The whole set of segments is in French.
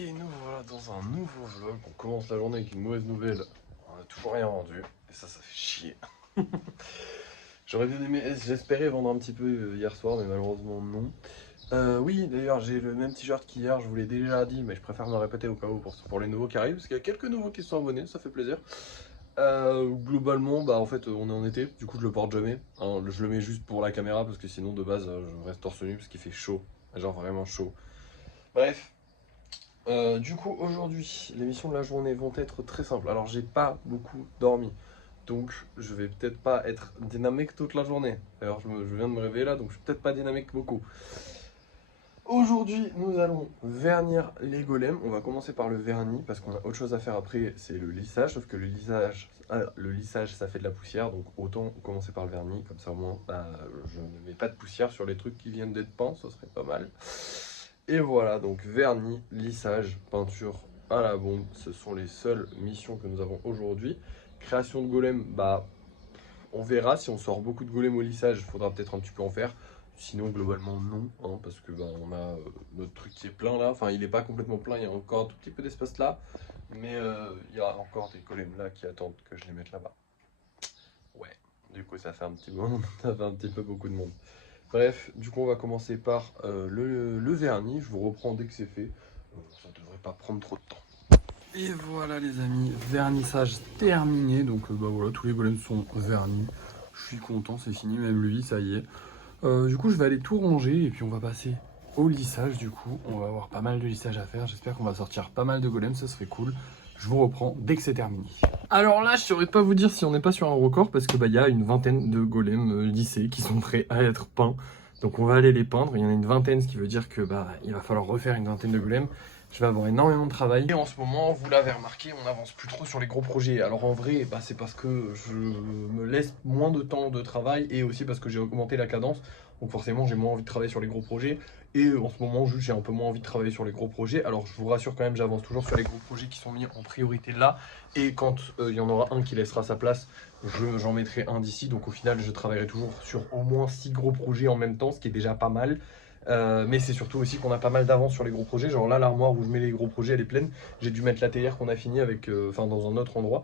Et nous voilà dans un nouveau vlog. On commence la journée avec une mauvaise nouvelle. On n'a toujours rien vendu. Et ça fait chier. J'aurais bien aimé, j'espérais vendre un petit peu hier soir, mais malheureusement non. Oui, d'ailleurs, j'ai le même t-shirt qu'hier, je vous l'ai déjà dit, mais je préfère me répéter au cas où pour les nouveaux qui arrivent, parce qu'il y a quelques nouveaux qui se sont abonnés, ça fait plaisir. Globalement, bah en fait, on est en été, du coup je le porte jamais. Hein, je le mets juste pour la caméra, parce que sinon de base, je reste torse nu, parce qu'il fait chaud. Genre vraiment chaud. Bref. Du coup, aujourd'hui, les missions de la journée vont être très simples. Alors, j'ai pas beaucoup dormi, donc je vais peut-être pas être dynamique toute la journée. D'ailleurs, je viens de me réveiller là, donc je suis peut-être pas dynamique beaucoup. Aujourd'hui, nous allons vernir les golems. On va commencer par le vernis parce qu'on a autre chose à faire après, c'est le lissage. Sauf que le lissage, ça fait de la poussière, donc autant commencer par le vernis. Comme ça, au moins, bah, je ne mets pas de poussière sur les trucs qui viennent d'être peints, ça serait pas mal. Et voilà, donc vernis, lissage, peinture à la bombe, ce sont les seules missions que nous avons aujourd'hui. Création de golem, bah on verra, si on sort beaucoup de golems au lissage, il faudra peut-être un petit peu en faire. Sinon globalement non, hein, parce que bah, on a notre truc qui est plein là, enfin il n'est pas complètement plein, il y a encore un tout petit peu d'espace là, mais il y a encore des golems là qui attendent que je les mette là-bas. Ouais, du coup ça fait un petit moment, ça fait un petit peu beaucoup de monde. Bref, du coup on va commencer par le vernis, je vous reprends dès que c'est fait, ça devrait pas prendre trop de temps. Et voilà les amis, vernissage terminé, donc bah voilà, tous les golems sont vernis, je suis content, c'est fini, même lui, ça y est. Du coup je vais aller tout ranger et puis on va passer au lissage, du coup on va avoir pas mal de lissage à faire, j'espère qu'on va sortir pas mal de golems, ça serait cool. Je vous reprends dès que c'est terminé. Alors là, je saurais pas vous dire si on n'est pas sur un record parce que bah il y a une vingtaine de golems lissés qui sont prêts à être peints. Donc on va aller les peindre. Il y en a une vingtaine, ce qui veut dire que bah il va falloir refaire une vingtaine de golems. Je vais avoir énormément de travail. Et en ce moment, vous l'avez remarqué, on n'avance plus trop sur les gros projets. Alors en vrai, bah, c'est parce que je me laisse moins de temps de travail et aussi parce que j'ai augmenté la cadence. Donc forcément, j'ai moins envie de travailler sur les gros projets. Et en ce moment, juste j'ai un peu moins envie de travailler sur les gros projets. Alors je vous rassure quand même, j'avance toujours sur les gros projets qui sont mis en priorité là. Et quand il y en aura un qui laissera sa place, j'en mettrai un d'ici. Donc au final, je travaillerai toujours sur au moins 6 gros projets en même temps, ce qui est déjà pas mal. Mais c'est surtout aussi qu'on a pas mal d'avance sur les gros projets. Genre là, l'armoire où je mets les gros projets, elle est pleine. J'ai dû mettre la théière qu'on a fini avec, dans un autre endroit.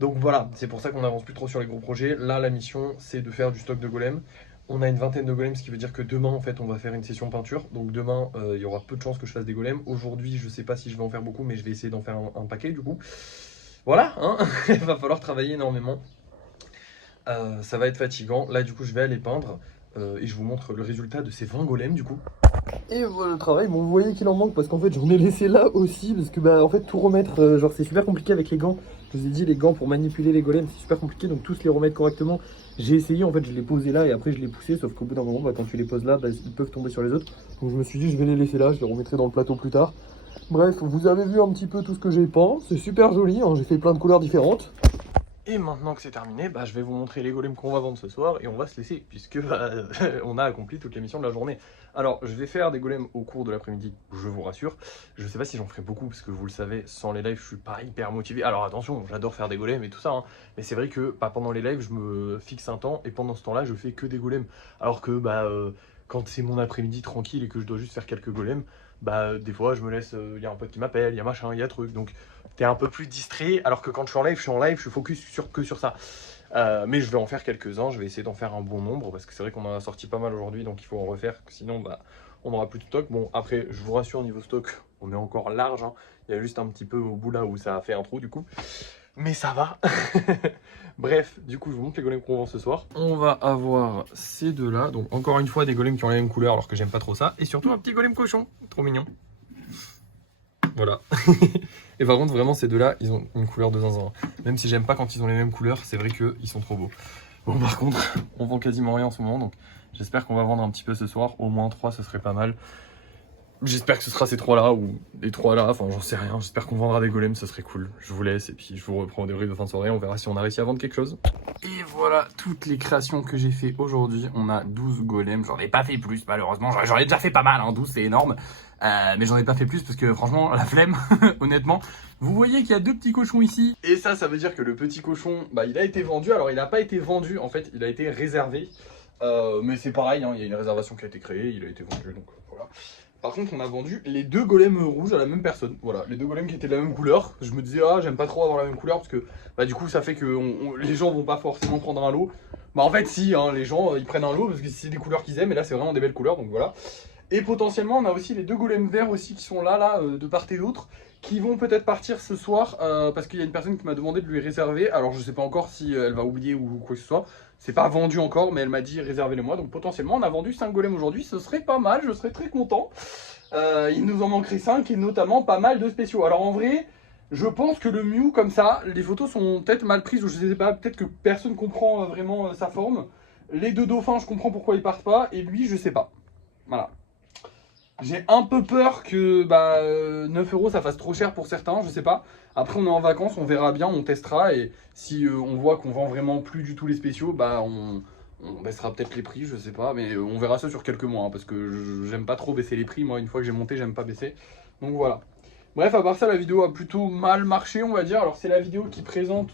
Donc voilà, c'est pour ça qu'on n'avance plus trop sur les gros projets. Là, la mission, c'est de faire du stock de golems. On a une vingtaine de golems, ce qui veut dire que demain, en fait, on va faire une session peinture. Donc demain, il y aura peu de chances que je fasse des golems. Aujourd'hui, je sais pas si je vais en faire beaucoup, mais je vais essayer d'en faire un paquet, du coup. Voilà, hein. Il va falloir travailler énormément. Ça va être fatigant. Là, du coup, je vais aller peindre. Et je vous montre le résultat de ces 20 golems, du coup. Et voilà le travail, bon vous voyez qu'il en manque parce qu'en fait j'en ai laissé là aussi parce que bah en fait tout remettre, genre c'est super compliqué avec les gants. Je vous ai dit les gants pour manipuler les golems c'est super compliqué donc tous les remettre correctement. J'ai essayé en fait je les posais là et après je les poussais sauf qu'au bout d'un moment bah, quand tu les poses là bah, ils peuvent tomber sur les autres. Donc je me suis dit je vais les laisser là, je les remettrai dans le plateau plus tard. Bref vous avez vu un petit peu tout ce que j'ai peint, c'est super joli, hein, j'ai fait plein de couleurs différentes. Et maintenant que c'est terminé, bah, je vais vous montrer les golems qu'on va vendre ce soir et on va se laisser puisque bah, on a accompli toutes les missions de la journée. Alors je vais faire des golems au cours de l'après-midi, je vous rassure. Je sais pas si j'en ferai beaucoup parce que vous le savez, sans les lives je suis pas hyper motivé. Alors attention, j'adore faire des golems et tout ça, hein, mais c'est vrai que bah, pendant les lives je me fixe un temps et pendant ce temps-là je fais que des golems. Alors que bah, quand c'est mon après-midi tranquille et que je dois juste faire quelques golems, bah des fois je me laisse, il y a un pote qui m'appelle, il y a machin, il y a truc, donc t'es un peu plus distrait, alors que quand je suis en live, je suis focus que sur ça. Mais je vais en faire quelques-uns, je vais essayer d'en faire un bon nombre, parce que c'est vrai qu'on en a sorti pas mal aujourd'hui, donc il faut en refaire, sinon bah, on n'aura plus de stock. Bon, après, je vous rassure, niveau stock, on est encore large, hein. Il y a juste un petit peu au bout là où ça a fait un trou du coup. Mais ça va. Bref, du coup, je vous montre les golems qu'on vend ce soir. On va avoir ces deux-là, donc encore une fois des golems qui ont la même couleur, alors que j'aime pas trop ça, et surtout un petit golem cochon, trop mignon. Voilà. Et par contre, vraiment, ces deux-là, ils ont une couleur de zinzin. Même si j'aime pas quand ils ont les mêmes couleurs, c'est vrai qu'ils sont trop beaux. Bon, par contre, on vend quasiment rien en ce moment, donc j'espère qu'on va vendre un petit peu ce soir. Au moins 3, ce serait pas mal. J'espère que ce sera ces 3-là ou les 3-là, enfin j'en sais rien. J'espère qu'on vendra des golems, ce serait cool. Je vous laisse et puis je vous reprends au débrief de fin de soirée. On verra si on a réussi à vendre quelque chose. Et voilà toutes les créations que j'ai fait aujourd'hui. On a 12 golems. J'en ai pas fait plus malheureusement. J'en ai déjà fait pas mal, hein. 12 c'est énorme. Mais j'en ai pas fait plus parce que franchement la flemme, honnêtement. Vous voyez qu'il y a 2 petits cochons ici. Et ça veut dire que le petit cochon, bah il a été vendu. Alors il n'a pas été vendu, en fait il a été réservé. Mais c'est pareil, hein. Il y a une réservation qui a été créée, il a été vendu, donc voilà. Par contre, on a vendu les 2 golems rouges à la même personne. Voilà, les 2 golems qui étaient de la même couleur. Je me disais, ah, j'aime pas trop avoir la même couleur parce que bah, du coup, ça fait que les gens vont pas forcément prendre un lot. Bah, en fait, si, hein, les gens ils prennent un lot parce que c'est des couleurs qu'ils aiment et là, c'est vraiment des belles couleurs, donc voilà. Et potentiellement, on a aussi les 2 golems verts aussi qui sont là, de part et d'autre, qui vont peut-être partir ce soir parce qu'il y a une personne qui m'a demandé de lui réserver. Alors, je sais pas encore si elle va oublier ou quoi que ce soit. C'est pas vendu encore, mais elle m'a dit réservez-les-moi. Donc potentiellement, on a vendu 5 golems aujourd'hui. Ce serait pas mal, je serais très content. Il nous en manquerait 5 et notamment pas mal de spéciaux. Alors en vrai, je pense que le Mew comme ça, les photos sont peut-être mal prises ou je sais pas, peut-être que personne comprend vraiment sa forme. Les 2 dauphins, je comprends pourquoi ils partent pas et lui, je sais pas. Voilà. J'ai un peu peur que 9 € ça fasse trop cher pour certains, je sais pas. Après on est en vacances, on verra bien, on testera et si on voit qu'on vend vraiment plus du tout les spéciaux, bah on baissera peut-être les prix, je sais pas, mais on verra ça sur quelques mois, hein, parce que j'aime pas trop baisser les prix, moi une fois que j'ai monté, j'aime pas baisser. Donc voilà. Bref, à part ça, la vidéo a plutôt mal marché, on va dire. Alors c'est la vidéo qui présente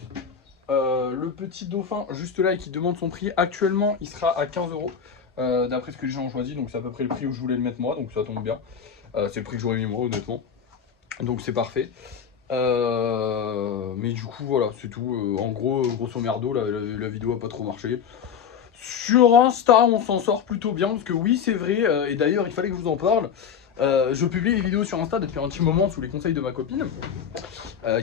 le petit dauphin juste là et qui demande son prix. Actuellement, il sera à 15 €. D'après ce que les gens ont choisi, donc c'est à peu près le prix où je voulais le mettre moi, donc ça tombe bien. C'est le prix que j'aurais mis moi, honnêtement. Donc c'est parfait. Mais du coup, voilà, c'est tout. En gros, grosso merdo, la vidéo a pas trop marché. Sur Insta, on s'en sort plutôt bien, parce que oui, c'est vrai, et d'ailleurs, il fallait que je vous en parle. Je publie les vidéos sur Insta depuis un petit moment sous les conseils de ma copine,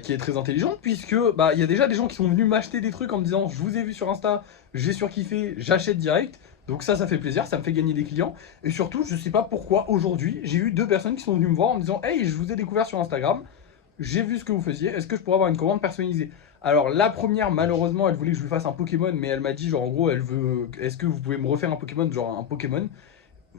qui est très intelligente, puisque il y a déjà des gens qui sont venus m'acheter des trucs en me disant je vous ai vu sur Insta, j'ai surkiffé, j'achète direct. Donc ça fait plaisir, ça me fait gagner des clients. Et surtout, je sais pas pourquoi aujourd'hui, j'ai eu 2 personnes qui sont venues me voir en me disant hey, je vous ai découvert sur Instagram, j'ai vu ce que vous faisiez, est-ce que je pourrais avoir une commande personnalisée? Alors la première, malheureusement, elle voulait que je lui fasse un Pokémon, mais elle m'a dit genre en gros, elle veut, est-ce que vous pouvez me refaire un Pokémon, genre un Pokémon?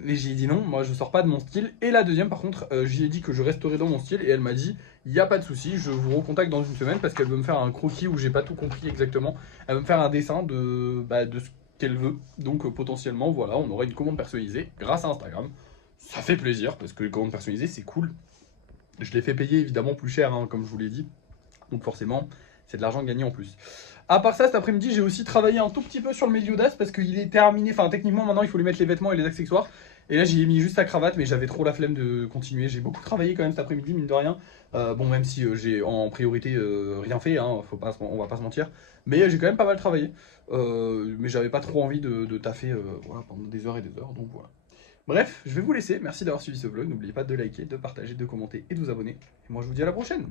Et j'ai dit non, moi je sors pas de mon style. Et la deuxième, par contre, j'y ai dit que je resterai dans mon style et elle m'a dit il n'y a pas de souci, je vous recontacte dans une semaine parce qu'elle veut me faire un croquis où j'ai pas tout compris exactement. Elle veut me faire un dessin de ce qu'elle veut. Donc potentiellement, voilà, on aura une commande personnalisée grâce à Instagram. Ça fait plaisir parce que les commandes personnalisées c'est cool. Je l'ai fait payer évidemment plus cher, hein, comme je vous l'ai dit. Donc forcément, c'est de l'argent gagné en plus. À part ça, cet après-midi, j'ai aussi travaillé un tout petit peu sur le Meliodas parce qu'il est terminé. Enfin, techniquement, maintenant, il faut lui mettre les vêtements et les accessoires. Et là, j'y ai mis juste la cravate, mais j'avais trop la flemme de continuer. J'ai beaucoup travaillé quand même cet après-midi, mine de rien. Bon, même si j'ai en priorité rien fait, hein, on va pas se mentir. Mais j'ai quand même pas mal travaillé. Mais j'avais pas trop envie de taffer voilà, pendant des heures et des heures. Donc voilà. Bref, je vais vous laisser. Merci d'avoir suivi ce vlog. N'oubliez pas de liker, de partager, de commenter et de vous abonner. Et moi, je vous dis à la prochaine.